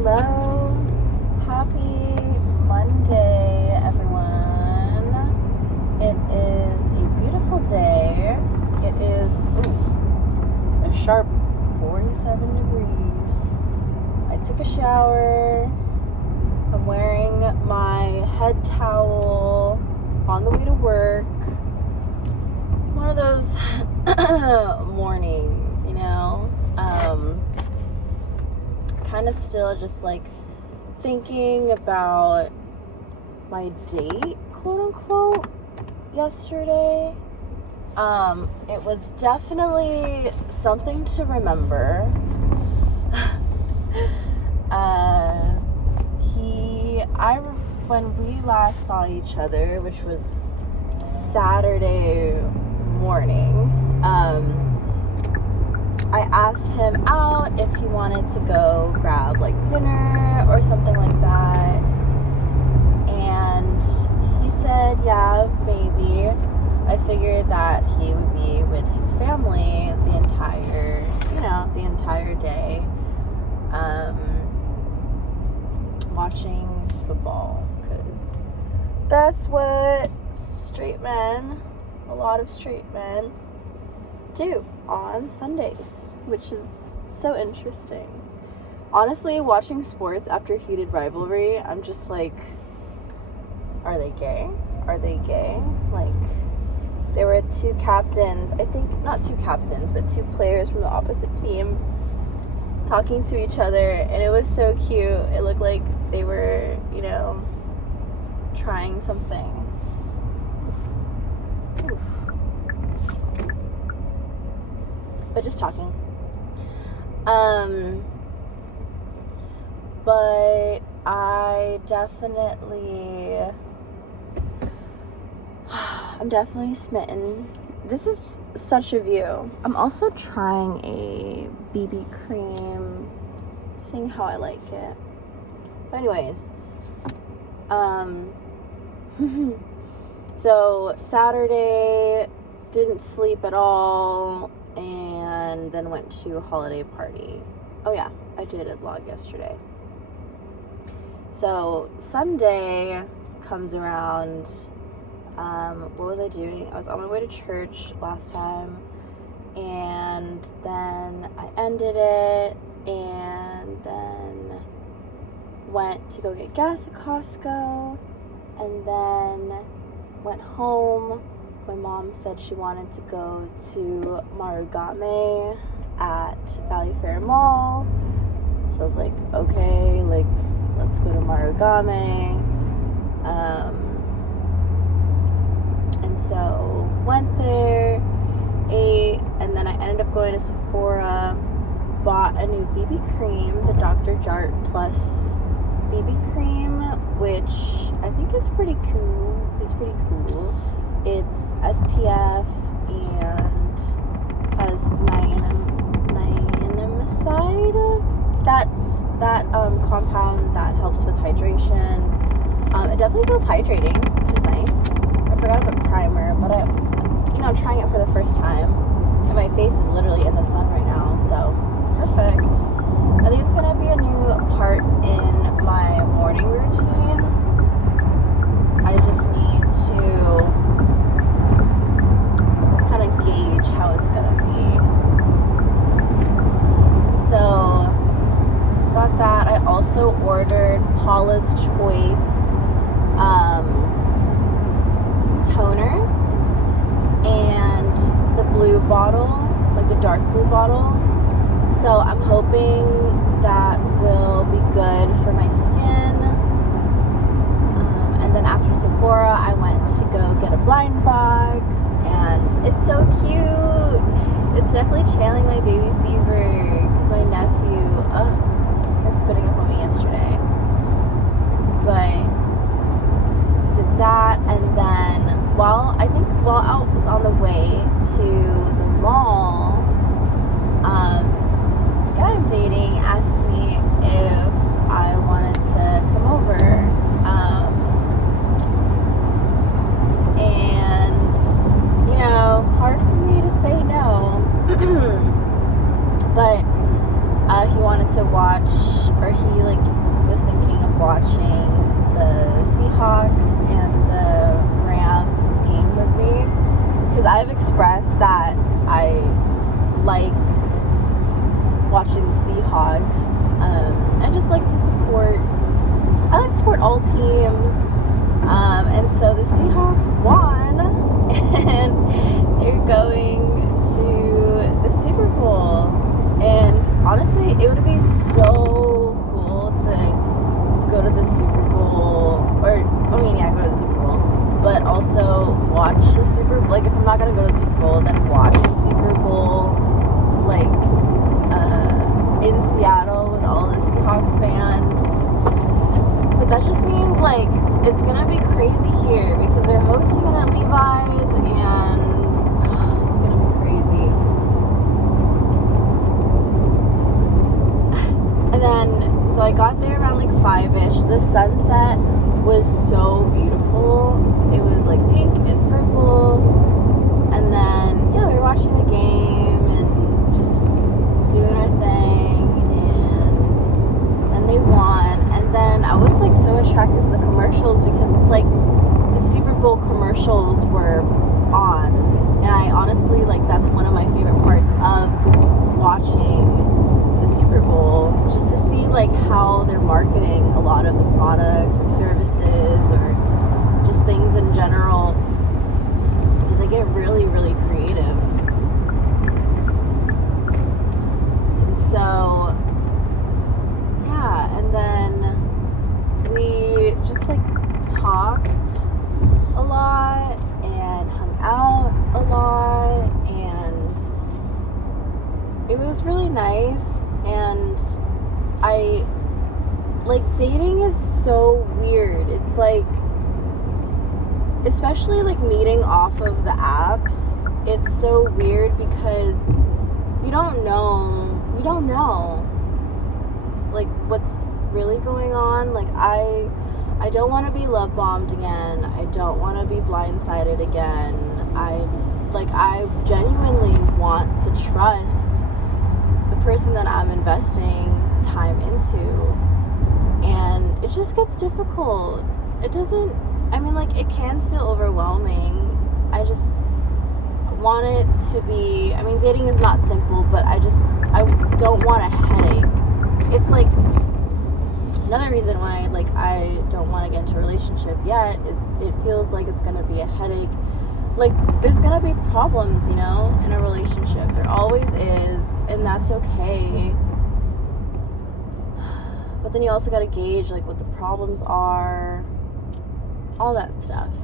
Hello, happy Monday, everyone. It is a beautiful day. It is a sharp 47 degrees. I took a shower. I'm wearing my head towel on the way to work. One of those mornings, kind of still just like thinking about my date, quote unquote, yesterday. It was definitely something to remember. When we last saw each other, which was Saturday morning, I asked him out if he wanted to go grab like dinner or something like that, and he said yeah, maybe. I figured that he would be with his family the entire day, watching football, because that's what a lot of straight men do on Sundays, which is so interesting. Honestly, watching sports after heated rivalry, I'm just like, are they gay? Like, there were two captains, I think, not two captains, but two players from the opposite team talking to each other, and it was so cute. It looked like they were, trying something. Oof. But just talking. But I'm definitely smitten. This is such a view. I'm also trying a BB cream, seeing how I like it. But anyways, so Saturday, didn't sleep at all, and then went to a holiday party. Oh yeah, I did a vlog yesterday. So Sunday comes around. What was I doing? I was on my way to church last time, and then I ended it, and then went to go get gas at Costco, and then went home. My mom said she wanted to go to Marugame at Valley Fair Mall, so I was like, okay, let's go to Marugame. And so went there, ate, and then I ended up going to Sephora, bought a new BB cream, the Dr. Jart Plus BB cream, which I think is pretty cool. It's pretty cool. It's SPF and has niacinamide, that compound that helps with hydration. It definitely feels hydrating, which is nice. I forgot about primer, but I'm trying it for the first time, and my face is literally in the sun right now, so perfect. I think it's gonna be a new part in my morning routine. I just need to kind of gauge how it's gonna be. So got that. I also ordered Paula's Choice toner and the blue bottle, like the dark blue bottle. So I'm hoping that will be good for my skin. And then after Sephora, I went to go get a blind box, and it's so cute. It's definitely channeling my baby fever, because my nephew was spitting up on me yesterday. But did that, and then while I was on the way to the mall, the guy I'm dating asked me if I wanted to come over, and hard for me to say no. But he wanted to watch, or he Seahawks. I just like to support, I like to support all teams. And so the Seahawks won, and they're going to the Super Bowl. And honestly, it would be so cool to go to the Super Bowl, go to the Super Bowl, but also watch the Super Bowl. Like, if I'm not going to go to the Super Bowl, then watch the Super Bowl, like, in Seattle with all the Seahawks fans. But that just means, like, it's going to be crazy here because they're hosting it at Levi's, and it's going to be crazy. And then, so I got there around like 5-ish. The sunset was so beautiful. It was like pink and purple. And then, yeah, we were watching the game and just doing our thing. And then they won. And then I was like so attracted to the commercials because it's like the Super Bowl commercials were on. And I honestly, like, that's one of my favorite parts of watching the Super Bowl, just to see like how they're marketing a lot of the products or services or just things in general, because they get really, really creative. And so, yeah, and then we just like talked a lot and hung out a lot, and it was really nice. And I, like, dating is so weird. It's like, especially like meeting off of the apps, it's so weird because you don't know like what's really going on. Like, I don't want to be love bombed again. I don't want to be blindsided again. I genuinely want to trust the person that I'm investing time into, and it just gets difficult. It doesn't, I mean, like, it can feel overwhelming. I just want it to be, I mean, dating is not simple, but I don't want a headache. It's like, another reason why, like, I don't want to get into a relationship yet is it feels like it's gonna be a headache. Like, there's gonna be problems, you know, in a relationship. There always is, and that's okay. But then you also gotta gauge, like, what the problems are, all that stuff.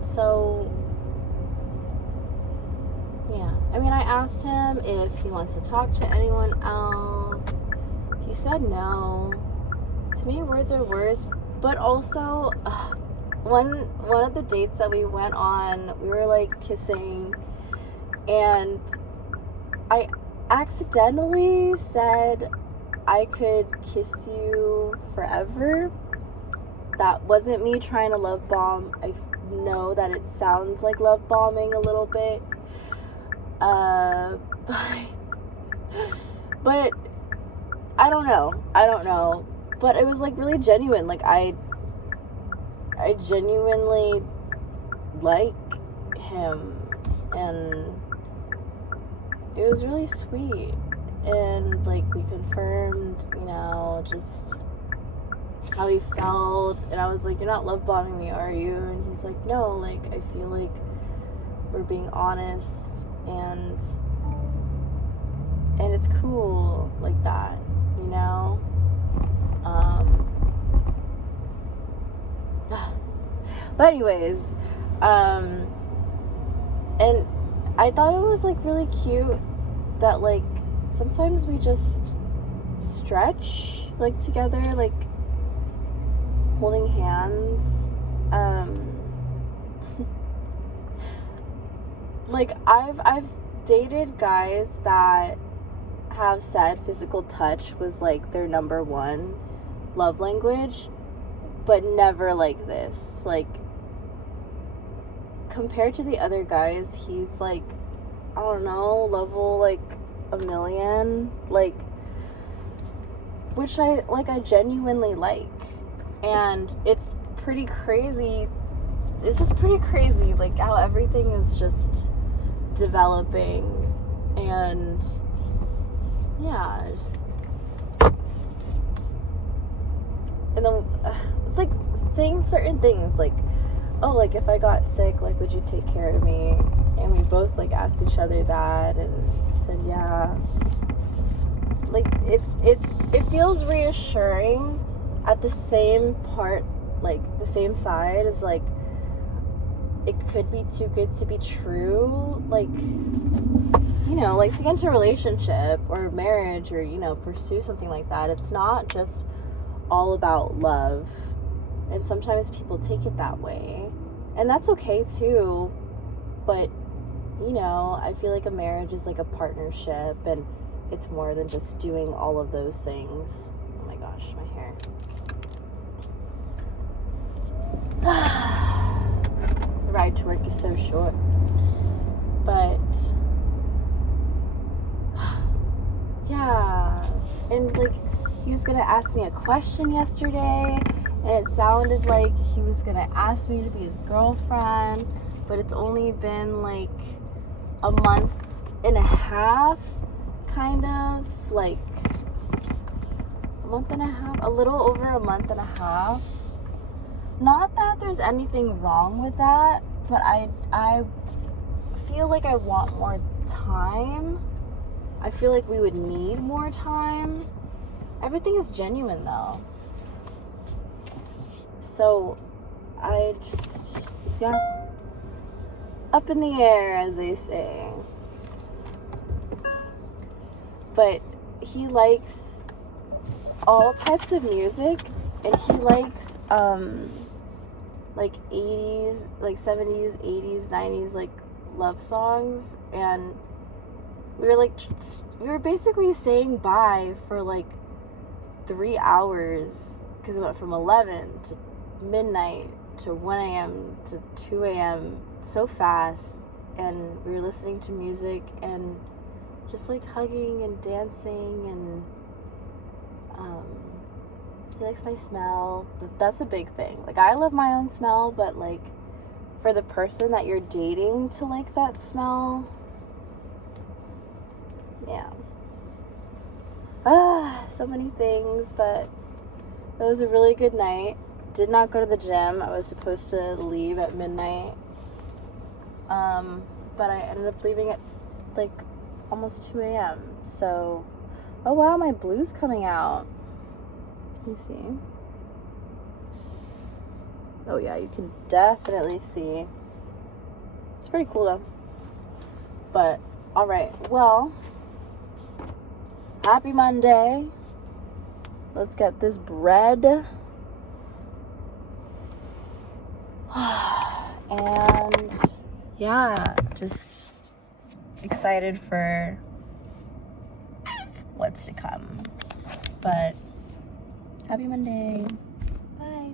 So, yeah. I mean, I asked him if he wants to talk to anyone else. He said no. To me, words are words, but also, one of the dates that we went on, we were like kissing, and I accidentally said I could kiss you forever. That wasn't me trying to love bomb. I know that it sounds like love bombing a little bit, but I don't know, but it was like really genuine. Like, I genuinely like him, and it was really sweet. And like, we confirmed, you know, just how he felt, and I was like, you're not love bombing me, are you? And he's like, no, like, I feel like we're being honest, and it's cool like that, you know. But anyways, and I thought it was like really cute that like sometimes we just stretch like together, like holding hands. Like, I've dated guys that have said physical touch was like their number one love language, but never like this. Like, compared to the other guys, he's like, I don't know, level like 1,000,000, like, which I genuinely like. And it's pretty crazy. It's just pretty crazy, like, how everything is just developing. And yeah, just, and then it's like saying certain things like, oh, like if I got sick, like would you take care of me? And we both like asked each other that and said yeah. Like it feels reassuring at the same part, like the same side as like it could be too good to be true. Like, you know, like to get into a relationship or marriage or, you know, pursue something like that, it's not just all about love. And sometimes people take it that way. And that's okay too. But, you know, I feel like a marriage is like a partnership and it's more than just doing all of those things. Oh my gosh, my hair. The ride to work is so short. But yeah, and like he was gonna ask me a question yesterday, and it sounded like he was gonna ask me to be his girlfriend, but it's only been like a month and a half, kind of like a month and a half, a little over a month and a half. Not that there's anything wrong with that, but I feel like I want more time. I feel like we would need more time. Everything is genuine though. So I just, yeah, up in the air as they say. But he likes all types of music, and he likes like 80s, like 70s, 80s, 90s like love songs. And we were basically saying bye for like 3 hours because it went from 11 to midnight to 1 a.m. to 2 a.m. so fast. And we were listening to music and just like hugging and dancing, and he likes my smell. That's a big thing. Like, I love my own smell, but like for the person that you're dating to like that smell, yeah. So many things, but it was a really good night. Did not go to the gym. I was supposed to leave at midnight, but I ended up leaving at like almost 2 a.m. So, oh wow, my blue's coming out. Let me see. Oh yeah, you can definitely see. It's pretty cool though. But, alright, well, happy Monday. Let's get this bread. And, yeah, just excited for what's to come. But happy Monday. Bye.